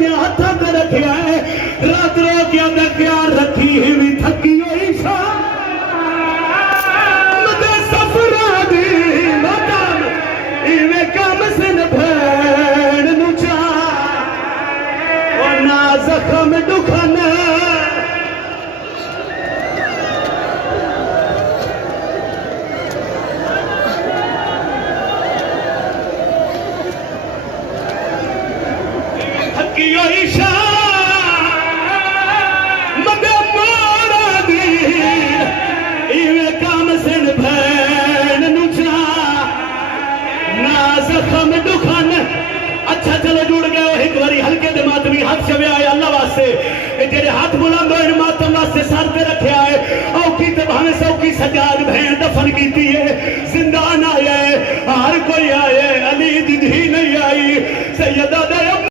दे हाथों ते रखिया है रात रो के अंदर प्यार रखी है भी थकी हुई सा मदे सफरा दी मदन इवे काम सिन भैन नु चा ओ ना जख्म दुखन अच्छा चलो जुड़ गए एक बारी हल्के दे मातमी हाथ छवे आए अल्लाह वास्ते जेडे हाथ बुलंद होए मातम वास्ते सर ते रखे आए औखी ते भावे सौखी सजाद भैन दफन कीती है जिंदा ना आए हर कोई आए